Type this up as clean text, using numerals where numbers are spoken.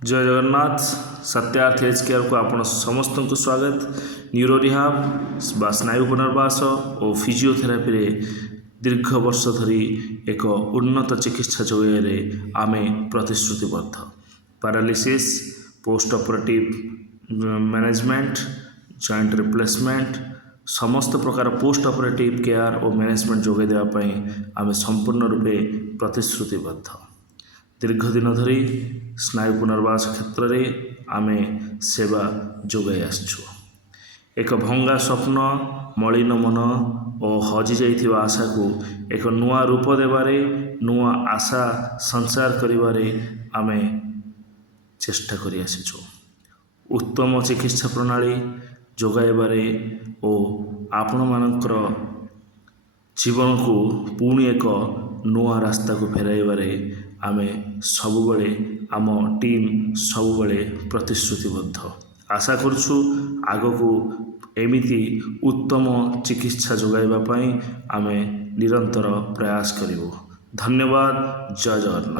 जय Jagannath Satyarth health care को आपण समस्त को स्वागत। न्यूरो रिहाब बा स्नायु पुनर्वास और फिजियोथेरापी रे दीर्घ वर्ष धरी एक उन्नत चिकित्सा जोगे आम प्रतिश्रुतिबद्ध। Paralysis, post operative management, joint replacement, समस्त प्रकार पोस्ट ऑपरेटिव केयर और मैनेजमेंट जोगे देवाई आम संपूर्ण रूपे प्रतिश्रुतिबद्ध। दीर्घ दिन धरी स्नायु पुनर्वास क्षेत्र में आमे सेवा जोगाई आसछु। एक भंगा स्वप्न, मलिन मन और हजि जाइथिबा आशा को एक नुआ रूप देवारे, नुआ आशा संसार करिवारे आमे चेष्टा करि आसिछु। उत्तम चिकित्सा प्रणाली जोगाइबारे और आपण मानकर जीवन को पुणी एक नुआ रास्ता को फेराइबारे आमे सबुबले आम टीम सबुबले प्रतिश्रुतिबद्ध। आशा करछु आगको एमिति उत्तम चिकित्सा जोगाइबा पई आमे निरंतर प्रयास करिबो। धन्यवाद। जय जगन्नाथ।